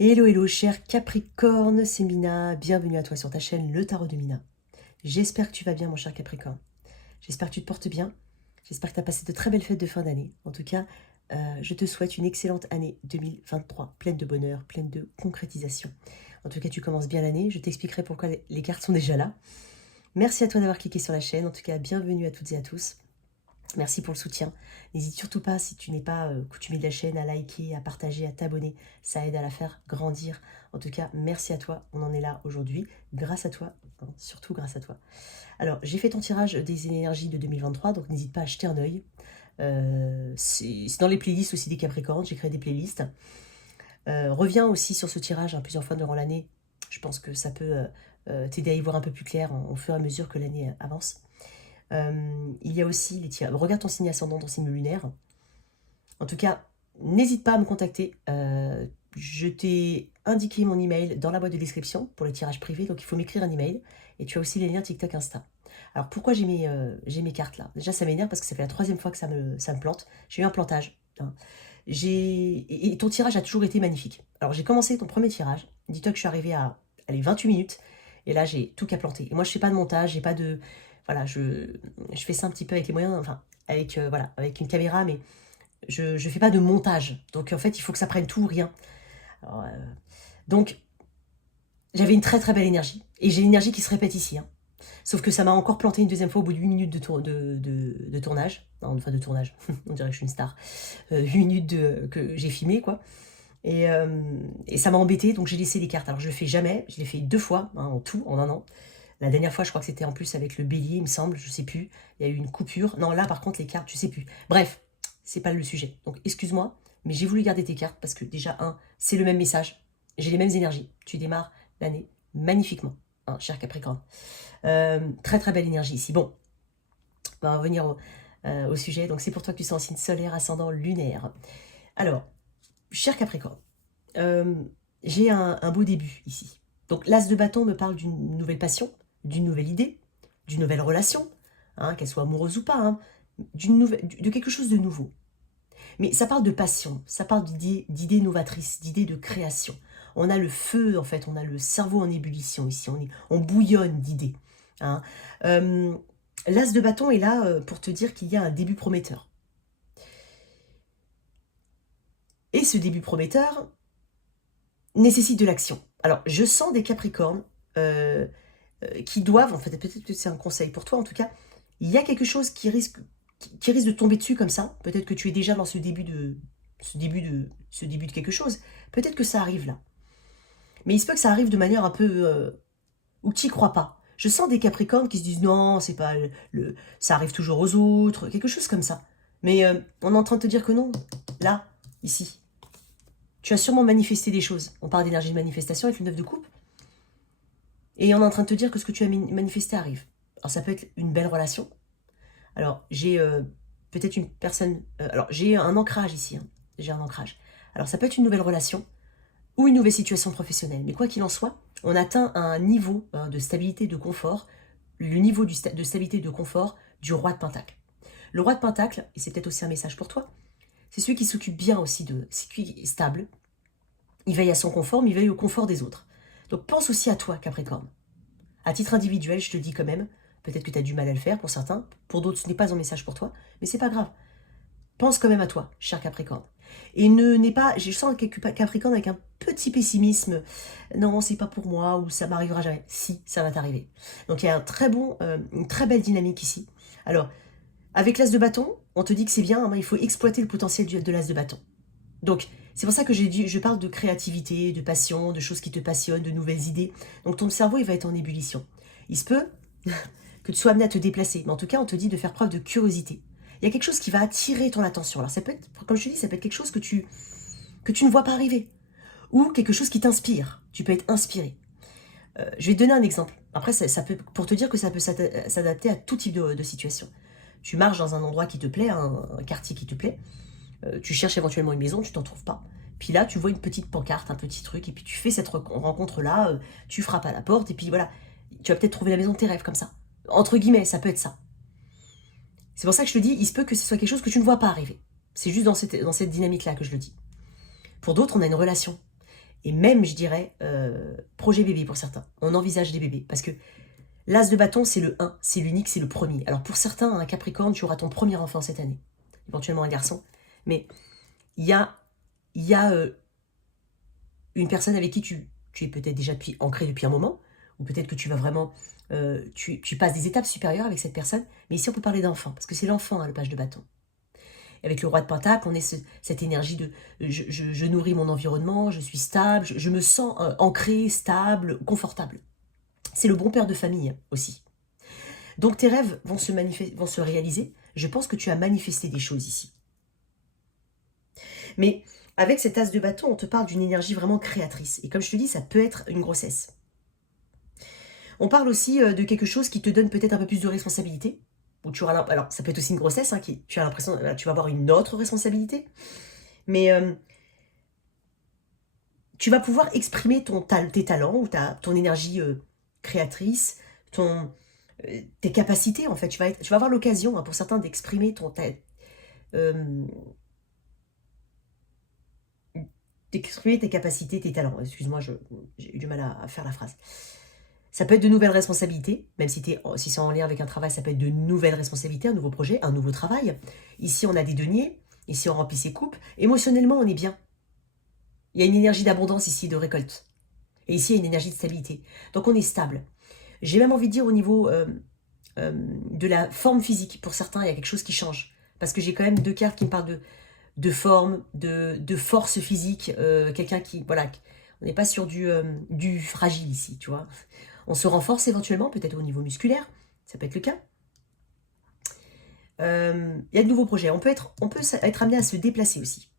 Hello, hello, cher Capricorne, c'est Mina. Bienvenue à toi sur ta chaîne Le Tarot de Mina. J'espère que tu vas bien, mon cher Capricorne. J'espère que tu te portes bien. J'espère que tu as passé de très belles fêtes de fin d'année. En tout cas, je te souhaite une excellente année 2023, pleine de bonheur, pleine de concrétisation. En tout cas, tu commences bien l'année. Je t'expliquerai pourquoi les cartes sont déjà là. Merci à toi d'avoir cliqué sur la chaîne. En tout cas, bienvenue à toutes et à tous. Merci pour le soutien. N'hésite surtout pas, si tu n'es pas coutumier de la chaîne, à liker, à partager, à t'abonner. Ça aide à la faire grandir. En tout cas, merci à toi. On en est là aujourd'hui. Grâce à toi. Hein, surtout grâce à toi. Alors, j'ai fait ton tirage des énergies de 2023, donc n'hésite pas à jeter un œil. C'est dans les playlists aussi des Capricornes. J'ai créé des playlists. Reviens aussi sur ce tirage plusieurs fois durant l'année. Je pense que ça peut t'aider à y voir un peu plus clair au fur et à mesure que l'année avance. Il y a aussi les tirages. Regarde ton signe ascendant, ton signe lunaire. En tout cas, n'hésite pas à me contacter. Je t'ai indiqué mon email dans la boîte de description pour les tirages privés, donc il faut m'écrire un email. Et tu as aussi les liens TikTok, Insta. Alors pourquoi j'ai mes cartes là? Déjà ça m'énerve parce que ça fait la troisième fois que ça me plante. J'ai eu un plantage. Hein. Et ton tirage a toujours été magnifique. Alors j'ai commencé ton premier tirage. Dis-toi que je suis arrivée à 28 minutes. Et là j'ai tout qu'à planter. Et moi je fais pas de montage, j'ai pas de... Voilà, je fais ça un petit peu avec les moyens, enfin avec, voilà, avec une caméra, mais je fais pas de montage. Donc en fait, il faut que ça prenne tout ou rien. Alors, donc, j'avais une très très belle énergie. Et j'ai l'énergie qui se répète ici. Hein. Sauf que ça m'a encore planté une deuxième fois au bout de 8 minutes de tournage. Non, enfin de tournage, on dirait que je suis une star. 8 minutes que j'ai filmé, quoi. Et ça m'a embêté, donc j'ai laissé les cartes. Alors je le fais jamais, je l'ai fait 2 fois, hein, en tout, en un an. La dernière fois, je crois que c'était en plus avec le bélier, il me semble, je sais plus. Il y a eu une coupure. Non, là, par contre, les cartes, je sais plus. Bref, c'est pas le sujet. Donc, excuse-moi, mais j'ai voulu garder tes cartes parce que déjà, c'est le même message. J'ai les mêmes énergies. Tu démarres l'année magnifiquement, hein, cher Capricorne. Très, très belle énergie ici. Bon, on va revenir au sujet. Donc, c'est pour toi que tu sens signe solaire, ascendant, lunaire. Alors, cher Capricorne, j'ai un beau début ici. Donc, l'as de bâton me parle d'une nouvelle passion, d'une nouvelle idée, d'une nouvelle relation, hein, qu'elle soit amoureuse ou pas, hein, de quelque chose de nouveau. Mais ça parle de passion, ça parle d'idées novatrices, d'idées de création. On a le feu, en fait, on a le cerveau en ébullition ici, on bouillonne d'idées. Hein. L'as de bâton est là pour te dire qu'il y a un début prometteur. Et ce début prometteur nécessite de l'action. Alors, je sens des Capricornes qui doivent, en fait, peut-être que c'est un conseil pour toi, en tout cas, il y a quelque chose qui risque de tomber dessus comme ça. Peut-être que tu es déjà dans ce début de quelque chose. Peut-être que ça arrive là. Mais il se peut que ça arrive de manière un peu où tu n'y crois pas. Je sens des Capricornes qui se disent non, c'est pas ça arrive toujours aux autres, quelque chose comme ça. Mais on est en train de te dire que non. Là, ici, tu as sûrement manifesté des choses. On parle d'énergie de manifestation avec le 9 de coupe. Et on est en train de te dire que ce que tu as manifesté arrive. Alors ça peut être une belle relation. Alors j'ai peut-être une personne... alors j'ai un ancrage ici. Hein. J'ai un ancrage. Alors ça peut être une nouvelle relation ou une nouvelle situation professionnelle. Mais quoi qu'il en soit, on atteint un niveau de stabilité, de confort. Le niveau de stabilité, de confort du roi de Pentacle. Le roi de Pentacle, et c'est peut-être aussi un message pour toi, c'est celui qui s'occupe bien aussi de... C'est celui qui est stable. Il veille à son confort, mais il veille au confort des autres. Donc pense aussi à toi, Capricorne. À titre individuel, je te dis quand même, peut-être que tu as du mal à le faire pour certains, pour d'autres ce n'est pas un message pour toi, mais c'est pas grave. Pense quand même à toi, cher Capricorne. Et n'est pas, je sens Capricorne avec un petit pessimisme, non, c'est pas pour moi, ou ça m'arrivera jamais. Si, ça va t'arriver. Donc il y a une très belle dynamique ici. Alors, avec l'as de bâton, on te dit que c'est bien, hein, il faut exploiter le potentiel de l'as de bâton. Donc, c'est pour ça que je parle de créativité, de passion, de choses qui te passionnent, de nouvelles idées. Donc ton cerveau, il va être en ébullition. Il se peut que tu sois amené à te déplacer, mais en tout cas, on te dit de faire preuve de curiosité. Il y a quelque chose qui va attirer ton attention. Alors ça peut être, comme je te dis, ça peut être quelque chose que tu ne vois pas arriver. Ou quelque chose qui t'inspire. Tu peux être inspiré. Je vais te donner un exemple. Après, ça peut, pour te dire que ça peut s'adapter à tout type de situation. Tu marches dans un endroit qui te plaît, un quartier qui te plaît. Tu cherches éventuellement une maison, tu t'en trouves pas. Puis là, tu vois une petite pancarte, un petit truc, et puis tu fais cette rencontre-là, tu frappes à la porte, et puis voilà, tu vas peut-être trouver la maison de tes rêves, comme ça. Entre guillemets, ça peut être ça. C'est pour ça que je te dis, il se peut que ce soit quelque chose que tu ne vois pas arriver. C'est juste dans cette dynamique-là que je le dis. Pour d'autres, on a une relation. Et même, je dirais, projet bébé pour certains. On envisage des bébés. Parce que l'as de bâton, c'est le 1, c'est l'unique, c'est le premier. Alors pour certains, un Capricorne, tu auras ton premier enfant cette année. Éventuellement un garçon. Mais il y a, une personne avec qui tu es peut-être déjà ancré depuis un moment, ou peut-être que tu vas vraiment... tu passes des étapes supérieures avec cette personne. Mais ici, on peut parler d'enfant, parce que c'est l'enfant, hein, le page de bâton. Avec le roi de Pentacle, on est cette énergie de je nourris mon environnement, je suis stable, je me sens ancré, stable, confortable. C'est le bon père de famille aussi. Donc tes rêves vont se réaliser. Je pense que tu as manifesté des choses ici. Mais avec cet as de bâton, on te parle d'une énergie vraiment créatrice. Et comme je te dis, ça peut être une grossesse. On parle aussi de quelque chose qui te donne peut-être un peu plus de responsabilité. Où tu auras, alors, ça peut être aussi une grossesse, hein, tu as l'impression que tu vas avoir une autre responsabilité. Mais tu vas pouvoir exprimer tes talents ou ton énergie créatrice, tes capacités, en fait. Tu vas avoir l'occasion, hein, pour certains, d'exprimer d'exprimer tes capacités, tes talents. Excuse-moi, j'ai eu du mal à faire la phrase. Ça peut être de nouvelles responsabilités, même si c'est en lien avec un travail, ça peut être de nouvelles responsabilités, un nouveau projet, un nouveau travail. Ici, on a des deniers. Ici, on remplit ses coupes. Émotionnellement, on est bien. Il y a une énergie d'abondance ici, de récolte. Et ici, il y a une énergie de stabilité. Donc, on est stable. J'ai même envie de dire au niveau de la forme physique. Pour certains, il y a quelque chose qui change. Parce que j'ai quand même 2 cartes qui me parlent de forme, de force physique. Quelqu'un qui... Voilà, on n'est pas sur du fragile ici, tu vois. On se renforce éventuellement, peut-être au niveau musculaire. Ça peut être le cas. Il y a de nouveaux projets. On peut être amené à se déplacer aussi.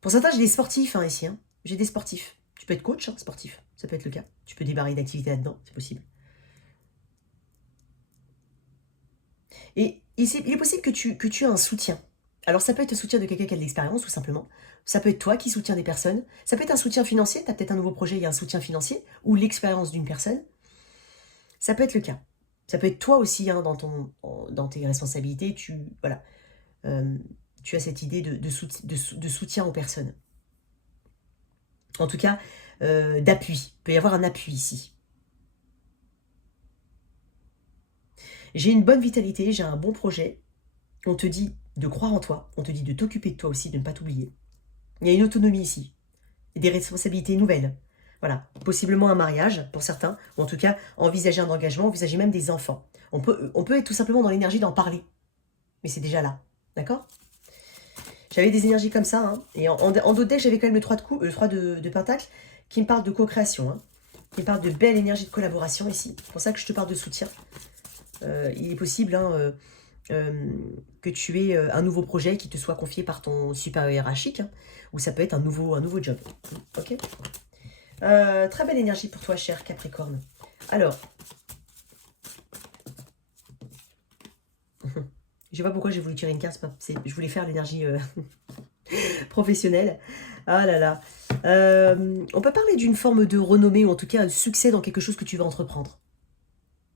Pour certains, j'ai des sportifs ici. Hein. J'ai des sportifs. Tu peux être coach, hein, sportif. Ça peut être le cas. Tu peux démarrer une activité là-dedans. C'est possible. Et il est possible que tu aies un soutien. Alors ça peut être le soutien de quelqu'un qui a de l'expérience, tout simplement. Ça peut être toi qui soutiens des personnes. Ça peut être un soutien financier. Tu as peut-être un nouveau projet, il y a un soutien financier. Ou l'expérience d'une personne. Ça peut être le cas. Ça peut être toi aussi, hein, dans tes responsabilités. Voilà. Tu as cette idée de soutien aux personnes. En tout cas, d'appui. Il peut y avoir un appui ici. J'ai une bonne vitalité, j'ai un bon projet. On te dit de croire en toi. On te dit de t'occuper de toi aussi, de ne pas t'oublier. Il y a une autonomie ici. Et des responsabilités nouvelles. Voilà. Possiblement un mariage, pour certains. Ou en tout cas, envisager un engagement, envisager même des enfants. On peut être tout simplement dans l'énergie d'en parler. Mais c'est déjà là. D'accord ? J'avais des énergies comme ça, hein. Et en d'autres decks, j'avais quand même le 3 de Pentacle, qui me parle de co-création, hein, qui me parle de belle énergie de collaboration ici. C'est pour ça que je te parle de soutien. Il est possible, hein, que tu aies un nouveau projet qui te soit confié par ton supérieur hiérarchique, hein, ou ça peut être un nouveau job. Ok. Très belle énergie pour toi, cher Capricorne. Alors, je sais pas pourquoi j'ai voulu tirer une carte, je voulais faire l'énergie professionnelle. Ah là là. On peut parler d'une forme de renommée, ou en tout cas un succès dans quelque chose que tu vas entreprendre.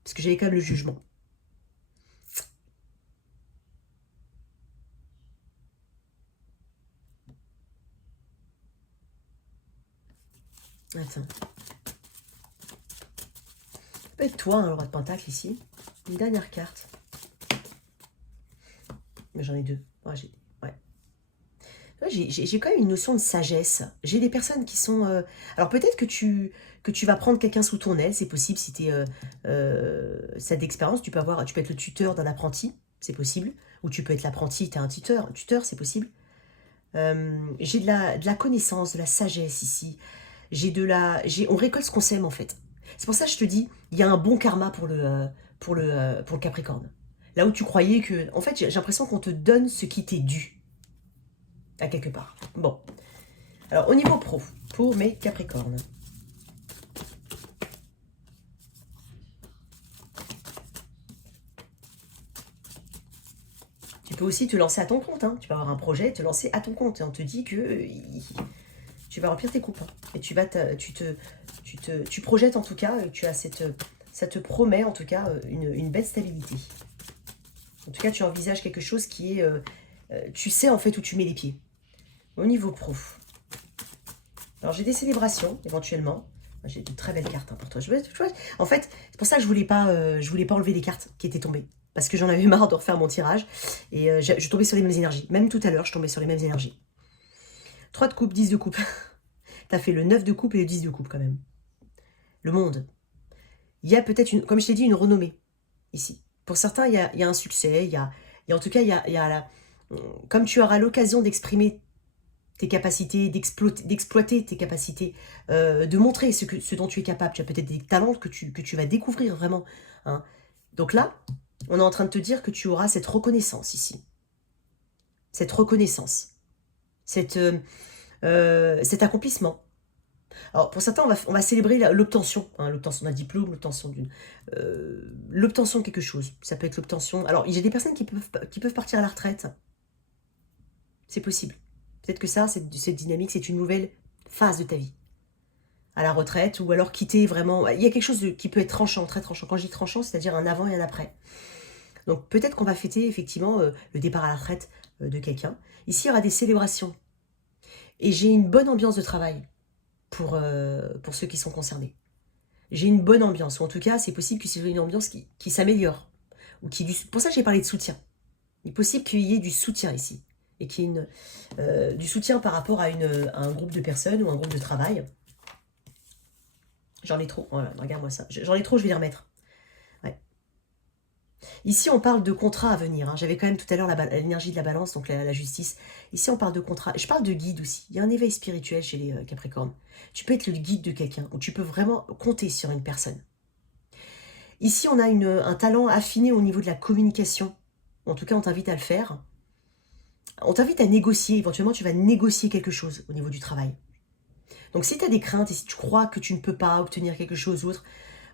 Parce que j'avais quand même le jugement. Attends. Ça peut être toi, hein, le roi de Pentacle ici. Une dernière carte. Mais j'en ai 2. Ouais, j'ai quand même une notion de sagesse. J'ai des personnes qui sont... Alors peut-être que tu vas prendre quelqu'un sous ton aile, c'est possible si tu es... ça d'expérience, tu peux être le tuteur d'un apprenti, c'est possible. Ou tu peux être l'apprenti, tu es un tuteur, c'est possible. J'ai de la connaissance, de la sagesse ici. On récolte ce qu'on sème en fait. C'est pour ça que je te dis, il y a un bon karma pour le Capricorne. Là où tu croyais que... En fait, j'ai l'impression qu'on te donne ce qui t'est dû. À quelque part. Bon. Alors, au niveau pro, pour mes Capricornes. Tu peux aussi te lancer à ton compte. Hein. Tu peux avoir un projet, te lancer à ton compte. Et on te dit que tu vas remplir tes coupes. Hein. Et tu projettes en tout cas, ça te promet en tout cas une belle stabilité. En tout cas, tu envisages quelque chose qui est... tu sais en fait où tu mets les pieds. Au niveau pro. Alors, j'ai des célébrations, éventuellement. J'ai de très belles cartes hein, pour toi. En fait, c'est pour ça que je voulais pas enlever les cartes qui étaient tombées. Parce que j'en avais marre de refaire mon tirage. Et je tombais sur les mêmes énergies. Même tout à l'heure, je tombais sur les mêmes énergies. 3 de coupe, 10 de coupe. T'as fait le 9 de coupe et le 10 de coupe quand même. Le monde. Il y a peut-être, comme je t'ai dit, une renommée ici. Pour certains, il y a un succès. En tout cas, il y a la... Comme tu auras l'occasion d'exprimer tes capacités, d'exploiter tes capacités, de montrer ce dont tu es capable. Tu as peut-être des talents que tu vas découvrir vraiment. Hein. Donc là, on est en train de te dire que tu auras cette reconnaissance ici. Cette reconnaissance. Cet accomplissement. Alors pour certains, on va célébrer l'obtention. Hein, l'obtention d'un diplôme, l'obtention de quelque chose. Ça peut être l'obtention... Alors, il y a des personnes qui peuvent partir à la retraite. C'est possible. Peut-être que ça, cette dynamique, c'est une nouvelle phase de ta vie. À la retraite, ou alors quitter vraiment... Il y a quelque chose qui peut être tranchant, très tranchant. Quand je dis tranchant, c'est-à-dire un avant et un après. Donc peut-être qu'on va fêter effectivement le départ à la retraite de quelqu'un. Ici, il y aura des célébrations. Et j'ai une bonne ambiance de travail pour ceux qui sont concernés. J'ai une bonne ambiance, ou en tout cas, c'est possible que c'est une ambiance qui s'améliore. Pour ça, j'ai parlé de soutien. Il est possible qu'il y ait du soutien ici. Et qu'il y ait du soutien par rapport à un groupe de personnes ou un groupe de travail. J'en ai trop. Voilà, regarde-moi ça. J'en ai trop, je vais les remettre. Ouais. Ici, on parle de contrat à venir. Hein. J'avais quand même tout à l'heure l'énergie de la balance, donc la justice. Ici, on parle de contrat. Je parle de guide aussi. Il y a un éveil spirituel chez les Capricornes. Tu peux être le guide de quelqu'un, ou tu peux vraiment compter sur une personne. Ici, on a un talent affiné au niveau de la communication. En tout cas, on t'invite à le faire. On t'invite à négocier. Éventuellement, tu vas négocier quelque chose au niveau du travail. Donc, si tu as des craintes et si tu crois que tu ne peux pas obtenir quelque chose ou autre,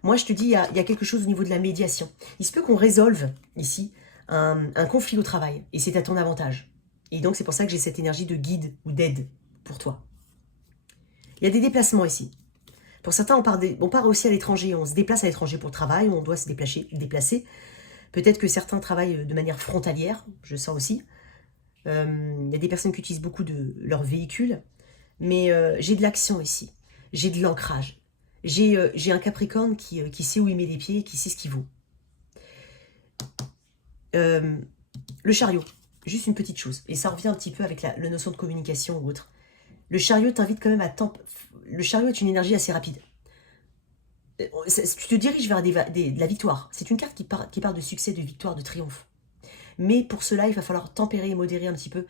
moi, je te dis, il y a quelque chose au niveau de la médiation. Il se peut qu'on résolve ici un conflit au travail. Et c'est à ton avantage. Et donc, c'est pour ça que j'ai cette énergie de guide ou d'aide pour toi. Il y a des déplacements ici. Pour certains, on part aussi à l'étranger. On se déplace à l'étranger pour le travail. On doit se déplacer. Peut-être que certains travaillent de manière frontalière. Je sens aussi. Il y a des personnes qui utilisent beaucoup de leur véhicule. Mais j'ai de l'action ici. J'ai de l'ancrage. J'ai un Capricorne qui sait où il met les pieds, qui sait ce qu'il vaut. Le chariot, juste une petite chose. Et ça revient un petit peu avec la notion de communication ou autre. Le chariot t'invite quand même à... Le chariot est une énergie assez rapide. Tu te diriges vers de la victoire. C'est une carte qui parle de succès, de victoire, de triomphe. Mais pour cela, il va falloir tempérer et modérer un petit peu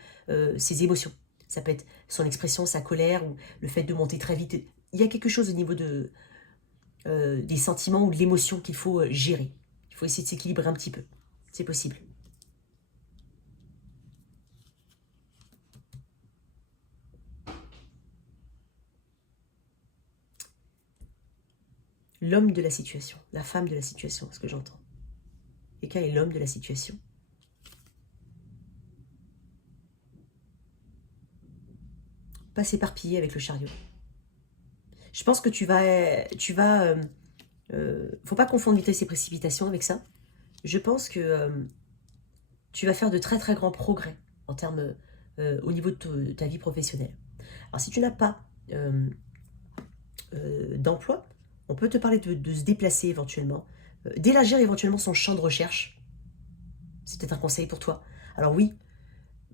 ses émotions. Ça peut être son expression, sa colère, ou le fait de monter très vite. Il y a quelque chose au niveau des sentiments ou de l'émotion qu'il faut gérer. Il faut essayer de s'équilibrer un petit peu. C'est possible. L'homme de la situation, la femme de la situation, ce que j'entends. Quelqu'un est l'homme de la situation. Pas s'éparpiller avec le chariot. Je pense que faut pas confondre vitesse et précipitation avec ça. Je pense que tu vas faire de très très grands progrès en termes au niveau de ta vie professionnelle. Alors si tu n'as pas d'emploi, on peut te parler de se déplacer éventuellement, d'élargir éventuellement son champ de recherche. C'est peut-être un conseil pour toi. Alors oui,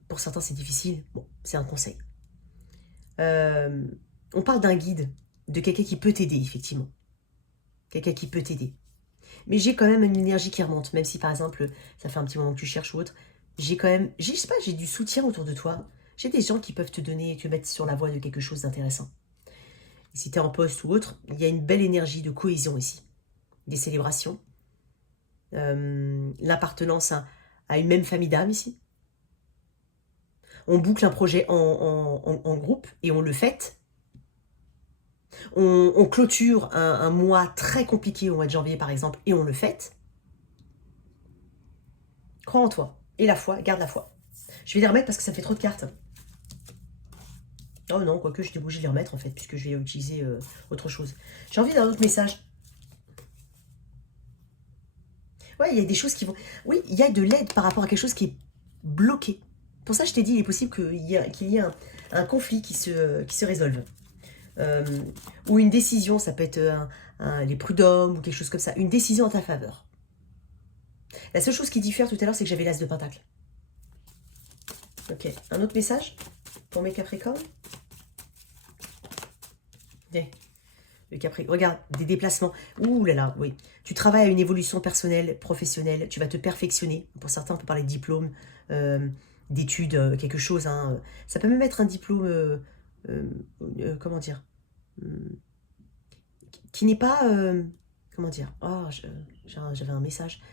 pour certains c'est difficile, bon, c'est un conseil. On parle d'un guide, de quelqu'un qui peut t'aider, effectivement. Quelqu'un qui peut t'aider. Mais j'ai quand même une énergie qui remonte, même si par exemple, ça fait un petit moment que tu cherches ou autre. J'ai quand même, je sais pas, j'ai du soutien autour de toi. J'ai des gens qui peuvent te donner, te mettre sur la voie de quelque chose d'intéressant. Si tu es en poste ou autre, il y a une belle énergie de cohésion ici. Des célébrations. L'appartenance à une même famille d'âmes ici. On boucle un projet en groupe et on le fête. On clôture un mois très compliqué au mois de janvier par exemple et on le fête. Crois en toi. Et la foi, garde la foi. Je vais les remettre parce que ça fait trop de cartes. Oh non, quoique j'étais obligée de les remettre en fait, puisque je vais utiliser autre chose. J'ai envie d'un autre message. Ouais, il y a des choses qui vont... Oui, il y a de l'aide par rapport à quelque chose qui est bloqué. Pour ça, je t'ai dit, il est possible qu'il y ait un conflit qui se résolve. Ou une décision, ça peut être les prud'hommes ou quelque chose comme ça. Une décision en ta faveur. La seule chose qui diffère tout à l'heure, c'est que j'avais l'as de pentacle. Ok, un autre message pour mes Capricornes. Le Capricorne, regarde, des déplacements. Ouh là là, oui. Tu travailles à une évolution personnelle, professionnelle. Tu vas te perfectionner. Pour certains, on peut parler de diplôme, d'études, quelque chose. Hein. Ça peut même être un diplôme, comment dire, qui n'est pas, comment dire, oh, j'avais un message,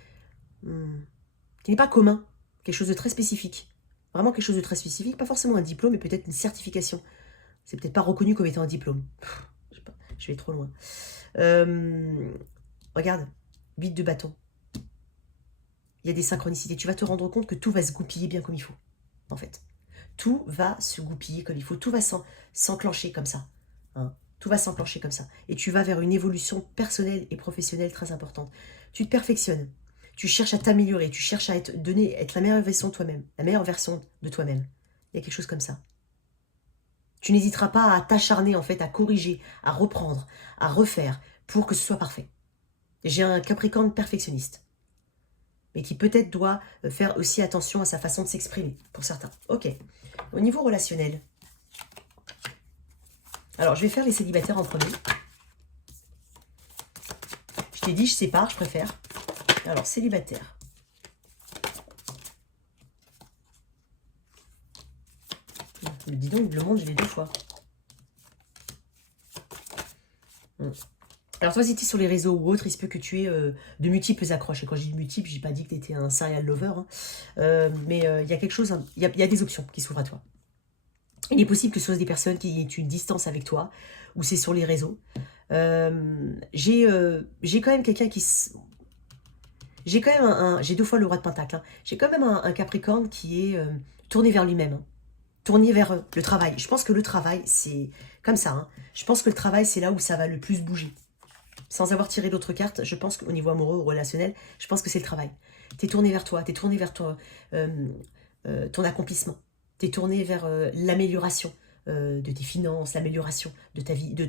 qui n'est pas commun. Quelque chose de très spécifique. Vraiment quelque chose de très spécifique. Pas forcément un diplôme, mais peut-être une certification. C'est peut-être pas reconnu comme étant un diplôme. Je sais pas, je vais trop loin. Regarde, 8 de bâton. Il y a des synchronicités. Tu vas te rendre compte que tout va se goupiller bien comme il faut, en fait. Tout va se goupiller comme il faut. Tout va s'enclencher comme ça. Hein. Tout va s'enclencher comme ça. Et tu vas vers une évolution personnelle et professionnelle très importante. Tu te perfectionnes. Tu cherches à t'améliorer. Tu cherches à être la meilleure version de toi-même. La meilleure version de toi-même. Il y a quelque chose comme ça. Tu n'hésiteras pas à t'acharner, en fait, à corriger, à reprendre, à refaire pour que ce soit parfait. J'ai un Capricorne perfectionniste, mais qui peut-être doit faire aussi attention à sa façon de s'exprimer, pour certains. Ok. Au niveau relationnel, alors je vais faire les célibataires en premier. Je t'ai dit, je sépare, je préfère. Alors, célibataire. Dis donc, le monde, je l'ai 2 fois. Alors toi, si tu es sur les réseaux ou autres, il se peut que tu aies de multiples accroches. Et quand je dis multiples, j'ai pas dit que tu étais un serial lover. Hein. Mais il y a quelque chose, hein, il y a des options qui s'ouvrent à toi. Il est possible que ce soit des personnes qui aient une distance avec toi, ou c'est sur les réseaux. J'ai quand même quelqu'un qui... J'ai quand même j'ai 2 fois le roi de Pentacle. Hein. J'ai quand même un Capricorne qui est tourné vers lui-même. Hein. Tourné vers le travail. Je pense que le travail, c'est comme ça. Hein. Je pense que le travail, c'est là où ça va le plus bouger. Sans avoir tiré d'autres cartes, je pense qu'au niveau amoureux ou relationnel, je pense que c'est le travail. Tu es tourné vers toi, tu es tourné vers ton accomplissement. Tu es tourné vers l'amélioration de tes finances, l'amélioration de ta vie, de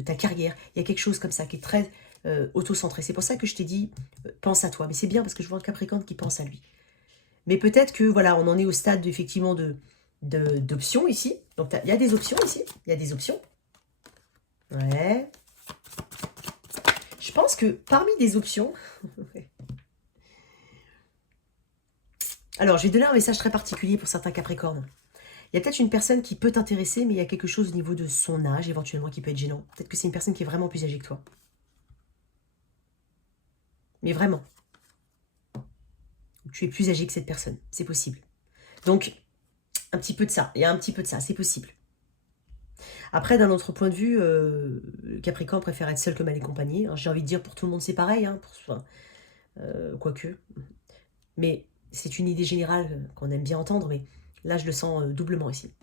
ta carrière. Il y a quelque chose comme ça qui est très auto-centré. C'est pour ça que je t'ai dit, pense à toi. Mais c'est bien parce que je vois un Capricorne qui pense à lui. Mais peut-être que, voilà, on en est au stade, effectivement, d'options ici. Donc, il y a des options ici. Il y a des options. Ouais. Je pense que parmi des options... Alors, je vais donner un message très particulier pour certains Capricornes. Il y a peut-être une personne qui peut t'intéresser, mais il y a quelque chose au niveau de son âge, éventuellement, qui peut être gênant. Peut-être que c'est une personne qui est vraiment plus âgée que toi. Mais vraiment. Tu es plus âgé que cette personne. C'est possible. Donc, un petit peu de ça. Il y a un petit peu de ça. C'est possible. Après, d'un autre point de vue, Capricorne préfère être seul que mal accompagné. J'ai envie de dire, pour tout le monde, c'est pareil. Hein, quoique. Mais c'est une idée générale qu'on aime bien entendre, mais là, je le sens doublement ici.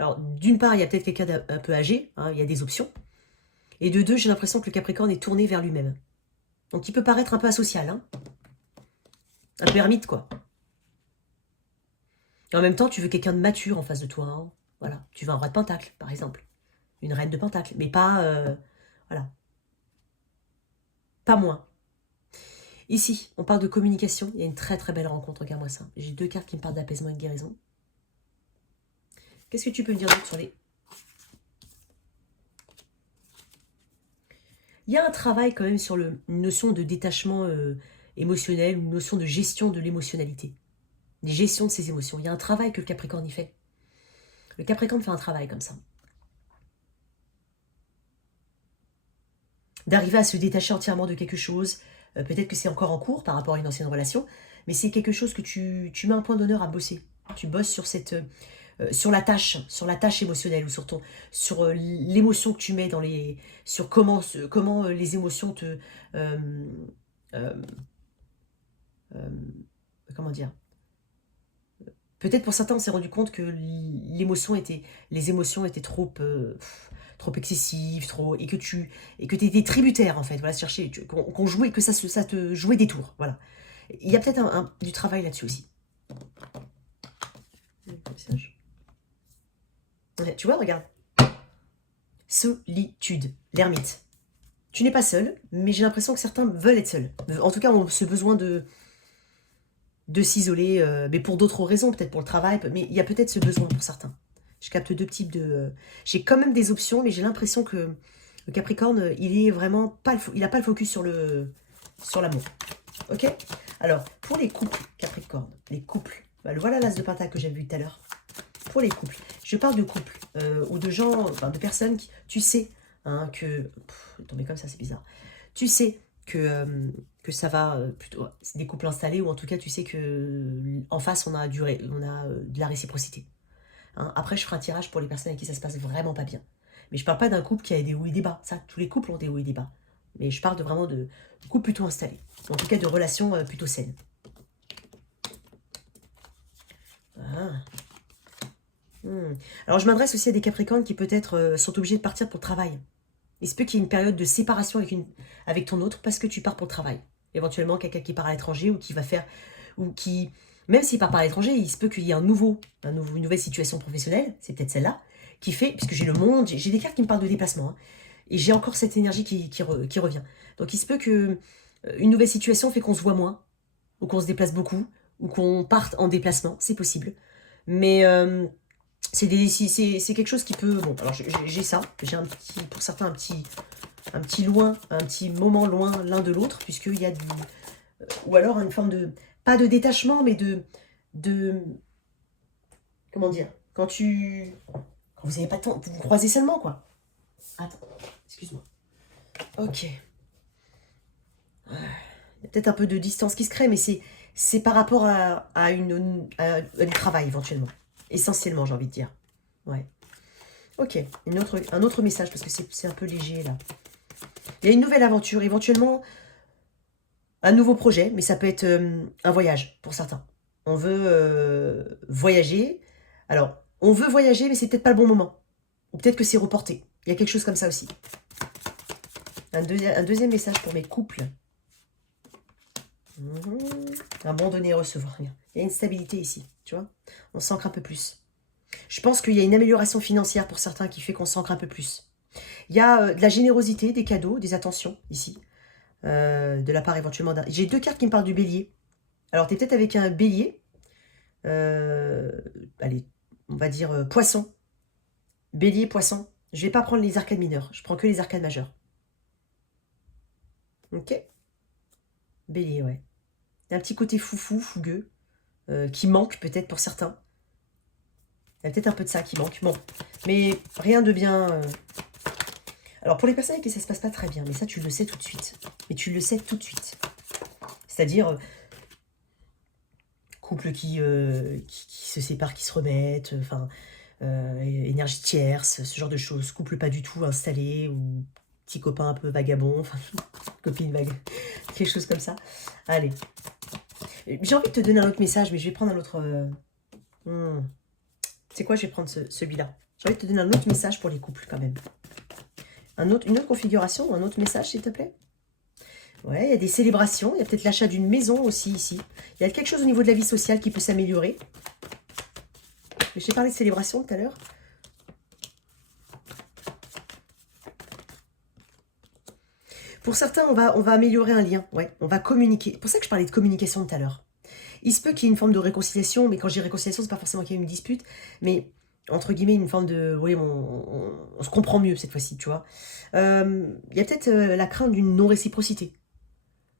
Alors, d'une part, il y a peut-être quelqu'un d'un peu âgé, hein, il y a des options. Et de deux, j'ai l'impression que le Capricorne est tourné vers lui-même. Donc, il peut paraître un peu asocial, hein. Un peu ermite, quoi. Et en même temps, tu veux quelqu'un de mature en face de toi. Hein. Voilà. Tu veux un roi de Pentacle, par exemple. Une reine de Pentacle. Mais pas... voilà. Pas moins. Ici, on parle de communication. Il y a une très très belle rencontre. Regarde-moi ça. J'ai 2 cartes qui me parlent d'apaisement et de guérison. Qu'est-ce que tu peux me dire d'autre sur les... Il y a un travail quand même sur une notion de détachement émotionnel, une notion de gestion de l'émotionnalité. Des gestions de ses émotions. Il y a un travail que le Capricorne y fait. Le Capricorne fait un travail comme ça. D'arriver à se détacher entièrement de quelque chose. Peut-être que c'est encore en cours par rapport à une ancienne relation. Mais c'est quelque chose que tu mets un point d'honneur à bosser. Tu bosses sur sur la tâche émotionnelle ou sur l'émotion que tu mets sur comment les émotions te comment dire, peut-être pour certains on s'est rendu compte que les émotions étaient trop excessives, et que tu étais tributaire en fait, voilà, chercher qu'on jouait, que ça te jouait des tours, voilà. Il y a peut-être du travail là-dessus aussi. Message. Ouais, tu vois, regarde. Solitude, l'ermite. Tu n'es pas seul, mais j'ai l'impression que certains veulent être seuls. En tout cas, ont ce besoin de s'isoler, mais pour d'autres raisons, peut-être pour le travail, mais il y a peut-être ce besoin pour certains. Je capte deux types de... J'ai quand même des options, mais j'ai l'impression que le Capricorne, il est vraiment pas il n'a pas le focus sur l'amour. Ok. Alors, pour les couples Capricorne, les couples, voilà l'as de pentacle que j'avais vu tout à l'heure. Pour les couples, je parle de couples ou de gens, enfin de personnes qui, tu sais, hein, que... tomber comme ça, c'est bizarre. Tu sais que ça va plutôt... C'est des couples installés, ou en tout cas, tu sais que en face, on a de la réciprocité. Hein. Après, je ferai un tirage pour les personnes avec qui ça se passe vraiment pas bien. Mais je parle pas d'un couple qui a des hauts et des bas. Ça, tous les couples ont des hauts et des bas. Mais je parle vraiment de couples plutôt installés. En tout cas, de relations plutôt saines. Ah. Alors, je m'adresse aussi à des Capricornes qui peut-être sont obligés de partir pour le travail. Il se peut qu'il y ait une période de séparation avec ton autre parce que tu pars pour le travail. Éventuellement, quelqu'un qui part à l'étranger ou qui va faire... ou qui... Même s'il part pas à l'étranger, il se peut qu'il y ait une nouvelle situation professionnelle, c'est peut-être celle-là, qui fait... Puisque j'ai le monde, j'ai des cartes qui me parlent de déplacement. Hein, et j'ai encore cette énergie qui revient. Donc il se peut que une nouvelle situation fait qu'on se voit moins, ou qu'on se déplace beaucoup, ou qu'on parte en déplacement, c'est possible. Mais... c'est quelque chose qui peut... Bon, alors j'ai ça. J'ai pour certains, un petit moment loin l'un de l'autre, puisqu'il y a ou alors une forme de... Pas de détachement, mais de comment dire? Quand vous n'avez pas de temps, vous vous croisez seulement, quoi. Attends, excuse-moi. Ok. Il y a peut-être un peu de distance qui se crée, mais c'est par rapport à du travail, éventuellement. Essentiellement, j'ai envie de dire. Ouais. Ok, un autre message, parce que c'est un peu léger, là. Il y a une nouvelle aventure, éventuellement, un nouveau projet, mais ça peut être un voyage, pour certains. On veut voyager. Alors, on veut voyager, mais c'est peut-être pas le bon moment. Ou peut-être que c'est reporté. Il y a quelque chose comme ça aussi. Un deuxième message pour mes couples. Abandonner et recevoir. Il y a une stabilité ici, tu vois. On s'ancre un peu plus. Je pense qu'il y a une amélioration financière pour certains qui fait qu'on s'ancre un peu plus. Il y a de la générosité, des cadeaux, des attentions ici. De la part éventuellement d'un... J'ai deux cartes qui me parlent du bélier. Alors, tu es peut-être avec un bélier. Allez, on va dire poisson. Bélier, poisson. Je vais pas prendre les arcades mineures. Je prends que les arcades majeures. Ok. Bélier, ouais. Il y a un petit côté foufou, fougueux, qui manque peut-être pour certains. Il y a peut-être un peu de ça qui manque. Bon, mais rien de bien... Alors, pour les personnes avec qui ça se passe pas très bien, mais ça, tu le sais tout de suite. Mais tu le sais tout de suite. C'est-à-dire, couple qui se séparent, qui se remettent, enfin, énergie tierce, ce genre de choses. Couple pas du tout installé, ou petit copain un peu vagabond, enfin, copine vague, quelque chose comme ça. Allez. J'ai envie de te donner un autre message, mais je vais prendre un autre... C'est quoi, je vais prendre celui-là. J'ai envie de te donner un autre message pour les couples, quand même. Une autre configuration, un autre message, s'il te plaît. Ouais, il y a des célébrations, il y a peut-être l'achat d'une maison aussi, ici. Il y a quelque chose au niveau de la vie sociale qui peut s'améliorer. J'ai parlé de célébration tout à l'heure. Pour certains, on va améliorer un lien, ouais, on va communiquer. C'est pour ça que je parlais de communication tout à l'heure. Il se peut qu'il y ait une forme de réconciliation, mais quand je dis réconciliation, c'est pas forcément qu'il y ait une dispute, mais entre guillemets, une forme de... Oui, on se comprend mieux cette fois-ci, tu vois. Il y a peut-être la crainte d'une non-réciprocité.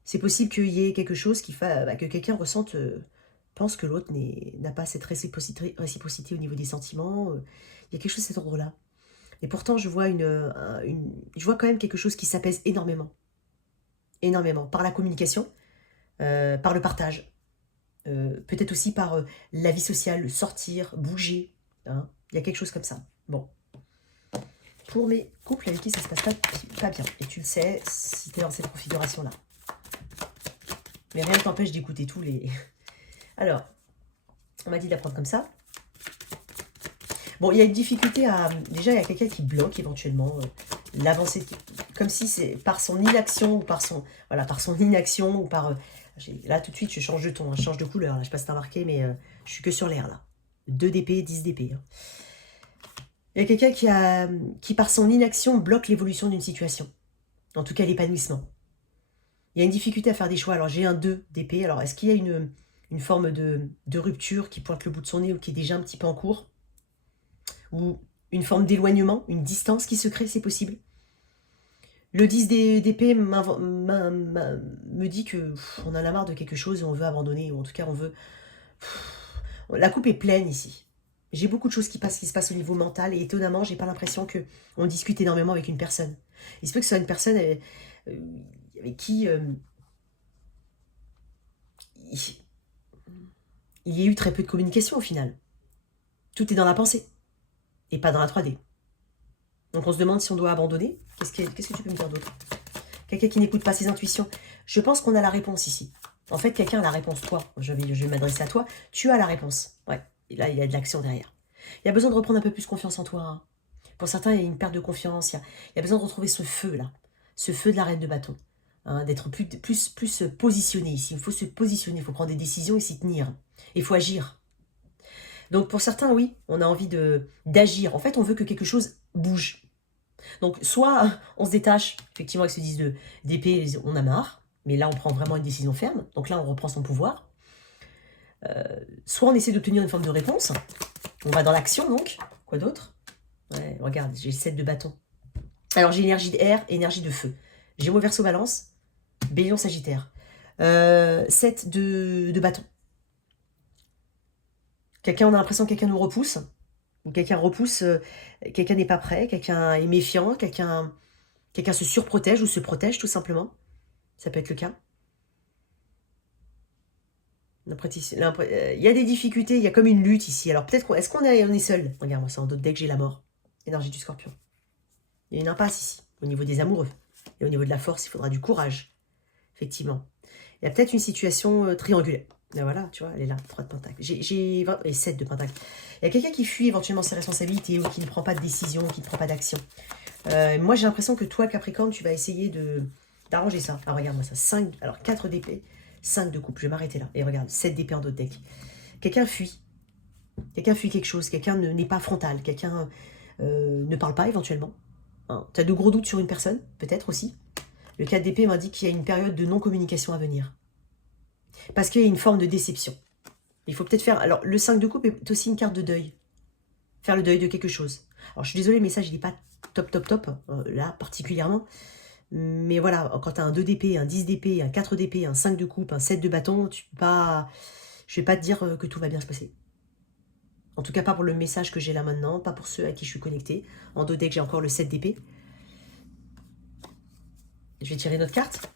C'est possible qu'il y ait quelque chose que quelqu'un ressente, pense que l'autre n'a pas cette réciprocité au niveau des sentiments. Il y a quelque chose de cet ordre-là. Et pourtant, je vois je vois quand même quelque chose qui s'apaise énormément. Énormément. Par la communication, par le partage. Peut-être aussi par la vie sociale, sortir, bouger. Hein. Il y a quelque chose comme ça. Bon. Pour mes couples avec qui ça se passe pas bien. Et tu le sais si tu es dans cette configuration-là. Mais rien ne t'empêche d'écouter tous les... Alors, on m'a dit d'apprendre comme ça. Bon, il y a une difficulté à... Déjà, il y a quelqu'un qui bloque éventuellement l'avancée. Comme si c'est par son inaction ou par son... Voilà, par son inaction ou par Là, tout de suite, je change de ton, je change de couleur. Là. Je sais pas si t'as remarqué, mais je suis que sur l'air, là. 2 d'épée, 10 d'épée. Hein. Il y a quelqu'un qui, par son inaction, bloque l'évolution d'une situation. En tout cas, l'épanouissement. Il y a une difficulté à faire des choix. Alors, j'ai un 2 d'épée. Alors, est-ce qu'il y a une forme de rupture qui pointe le bout de son nez ou qui est déjà un petit peu en cours? Ou une forme d'éloignement, une distance qui se crée, c'est possible. Le 10 d'épée me dit que on en a marre de quelque chose et on veut abandonner, ou en tout cas on veut... La coupe est pleine ici. J'ai beaucoup de choses qui se passent au niveau mental et étonnamment, j'ai pas l'impression que on discute énormément avec une personne. Il se peut que ce soit une personne avec qui il y a eu très peu de communication au final. Tout est dans la pensée et pas dans la 3D. Donc on se demande si on doit abandonner. Qu'est-ce que tu peux me dire d'autre? Quelqu'un qui n'écoute pas ses intuitions. Je pense qu'on a la réponse ici. En fait, quelqu'un a la réponse. Toi, je vais m'adresser à toi. Tu as la réponse. Ouais. Et là, il y a de l'action derrière. Il y a besoin de reprendre un peu plus confiance en toi. Hein. Pour certains, il y a une perte de confiance. Il y a besoin de retrouver ce feu-là. Ce feu de la reine de bâton. Hein, d'être plus positionné ici. Il faut se positionner. Il faut prendre des décisions et s'y tenir. Il faut agir. Donc pour certains, oui, on a envie d'agir. En fait, on veut que quelque chose bouge. Donc soit on se détache, effectivement avec ce 10 d'épée, on a marre, mais là on prend vraiment une décision ferme, donc là on reprend son pouvoir. Soit on essaie d'obtenir une forme de réponse, on va dans l'action donc, quoi d'autre? Ouais, regarde, j'ai 7 de bâton. Alors j'ai énergie d'air, énergie de feu. Gémeaux Verseau Balance, Bélion Sagittaire. 7 de bâton. On a l'impression que quelqu'un nous repousse, ou quelqu'un repousse, quelqu'un n'est pas prêt, quelqu'un est méfiant, quelqu'un se surprotège ou se protège tout simplement. Ça peut être le cas. Il y a des difficultés, il y a comme une lutte ici. Alors peut-être, est-ce qu'on est seul? Regarde-moi, c'est en d'autres decks, j'ai la mort. Énergie du scorpion. Il y a une impasse ici, au niveau des amoureux. Et au niveau de la force, il faudra du courage. Effectivement. Il y a peut-être une situation triangulaire. Ben voilà, tu vois, elle est là, 3 de pentacles. J'ai 20 et 7 de pentacles. Il y a quelqu'un qui fuit éventuellement ses responsabilités ou qui ne prend pas de décision, qui ne prend pas d'action. Moi, j'ai l'impression que toi, Capricorne, tu vas essayer d'arranger ça. Alors, regarde-moi ça. 5, alors 4 d'épée, 5 de coupe. Je vais m'arrêter là. Et regarde, 7 d'épée en d'autres deck. Quelqu'un fuit. Quelqu'un fuit quelque chose. Quelqu'un n'est pas frontal. Quelqu'un ne parle pas éventuellement. Hein. Tu as de gros doutes sur une personne, peut-être aussi. Le 4 d'épée m'indique qu'il y a une période de non-communication à venir. Parce qu'il y a une forme de déception. Il faut peut-être faire... Alors, le 5 de coupe est aussi une carte de deuil. Faire le deuil de quelque chose. Alors, je suis désolée, le message, il n'est pas top, là, particulièrement. Mais voilà, quand tu as un 2 d'épée, un 10 d'épée, un 4 d'épée, un 5 de coupe, un 7 de bâton, tu peux pas... Je vais pas te dire que tout va bien se passer. En tout cas, pas pour le message que j'ai là maintenant, pas pour ceux à qui je suis connectée. En 2 decks, j'ai encore le 7 d'épée. Je vais tirer notre carte.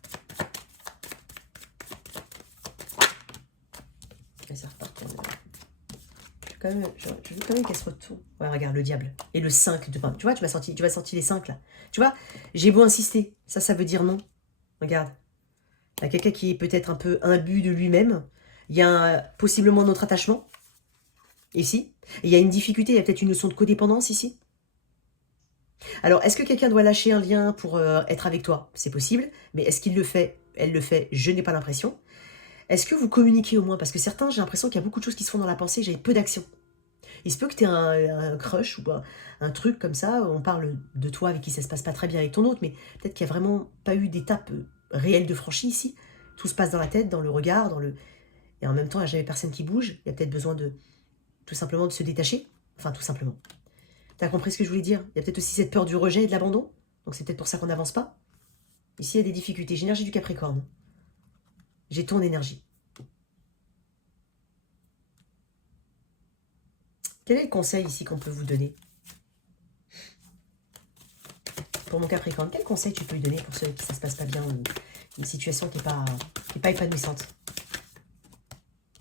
Ça repart. Je veux quand même qu'elle se retourne. Ouais, regarde, le diable. Et le 5 de pain. Tu vois, tu m'as sorti les 5 là. Tu vois, j'ai beau insister. Ça veut dire non. Regarde. Il y a quelqu'un qui est peut-être un peu imbu de lui-même. Il y a possiblement notre attachement. Ici. Et il y a une difficulté. Il y a peut-être une notion de codépendance ici. Alors, est-ce que quelqu'un doit lâcher un lien pour être avec toi? C'est possible. Mais est-ce qu'il le fait? Elle le fait? Je n'ai pas l'impression. Est-ce que vous communiquez au moins? Parce que certains, j'ai l'impression qu'il y a beaucoup de choses qui se font dans la pensée, j'ai peu d'action. Il se peut que tu aies un crush ou un truc comme ça, on parle de toi avec qui ça se passe pas très bien avec ton autre, mais peut-être qu'il n'y a vraiment pas eu d'étape réelle de franchie ici. Tout se passe dans la tête, dans le regard, et en même temps, il n'y a jamais personne qui bouge. Il y a peut-être besoin tout simplement de se détacher. Enfin, tout simplement. Tu as compris ce que je voulais dire? Il y a peut-être aussi cette peur du rejet et de l'abandon. Donc c'est peut-être pour ça qu'on n'avance pas. Ici, il y a des difficultés. J'ai l'énergie du Capricorne. J'ai ton énergie. Quel est le conseil ici qu'on peut vous donner? Pour mon Capricorne, quel conseil tu peux lui donner pour ceux qui ça se passe pas bien, ou une situation qui n'est pas épanouissante?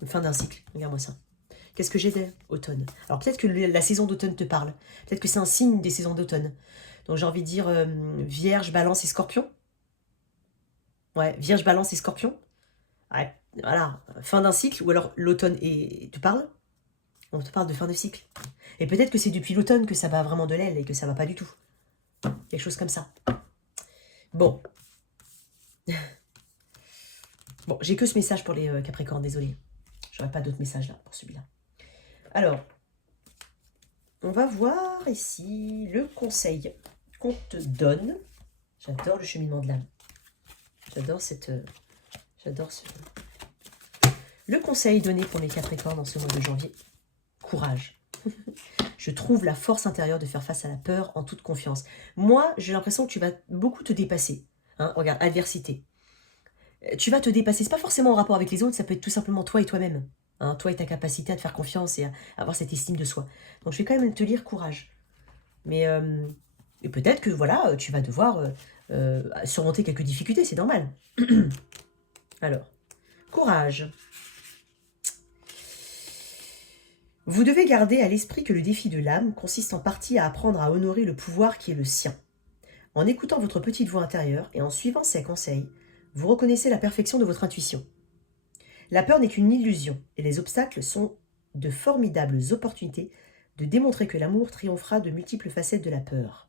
Une fin d'un cycle, regarde-moi ça. Qu'est-ce que j'ai d'automne? Alors peut-être que la saison d'automne te parle. Peut-être que c'est un signe des saisons d'automne. Donc j'ai envie de dire Vierge, Balance et Scorpion. Ouais, Vierge, Balance et Scorpion. Ouais, voilà, fin d'un cycle, ou alors l'automne te parle. On te parle de fin de cycle. Et peut-être que c'est depuis l'automne que ça bat vraiment de l'aile et que ça va pas du tout. Quelque chose comme ça. Bon. Bon, j'ai que ce message pour les Capricornes, désolé. J'aurais pas d'autres messages là pour celui-là. Alors, on va voir ici le conseil qu'on te donne. J'adore le cheminement de l'âme. J'adore cette... j'adore ce... Le conseil donné pour les Capricornes en ce mois de janvier. Courage. Je trouve la force intérieure de faire face à la peur en toute confiance. Moi, j'ai l'impression que tu vas beaucoup te dépasser. Hein, regarde, adversité. Tu vas te dépasser. C'est pas forcément en rapport avec les autres, ça peut être tout simplement toi et toi-même. Hein, toi et ta capacité à te faire confiance et à avoir cette estime de soi. Donc je vais quand même te lire courage. Mais et peut-être que voilà, tu vas devoir surmonter quelques difficultés, c'est normal. Alors, courage. Vous devez garder à l'esprit que le défi de l'âme consiste en partie à apprendre à honorer le pouvoir qui est le sien. En écoutant votre petite voix intérieure et en suivant ses conseils, vous reconnaissez la perfection de votre intuition. La peur n'est qu'une illusion et les obstacles sont de formidables opportunités de démontrer que l'amour triomphera de multiples facettes de la peur.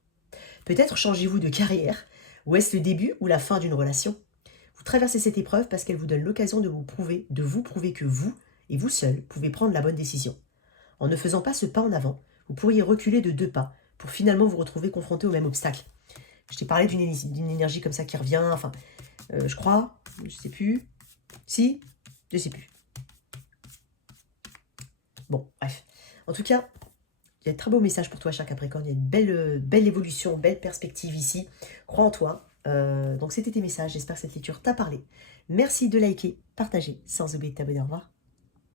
Peut-être changez-vous de carrière, ou est-ce le début ou la fin d'une relation? Vous traversez cette épreuve parce qu'elle vous donne l'occasion de vous prouver que vous, et vous seul, pouvez prendre la bonne décision. En ne faisant pas ce pas en avant, vous pourriez reculer de 2 pas pour finalement vous retrouver confronté au même obstacle. Je t'ai parlé d'une énergie comme ça qui revient, enfin, je crois, je sais plus. Si, je sais plus. Bon, bref. En tout cas, il y a de très beaux messages pour toi, cher Capricorne. Il y a une belle évolution, belle perspective ici. Crois en toi. Donc, c'était tes messages. J'espère que cette lecture t'a parlé. Merci de liker, partager, sans oublier de t'abonner. Au revoir.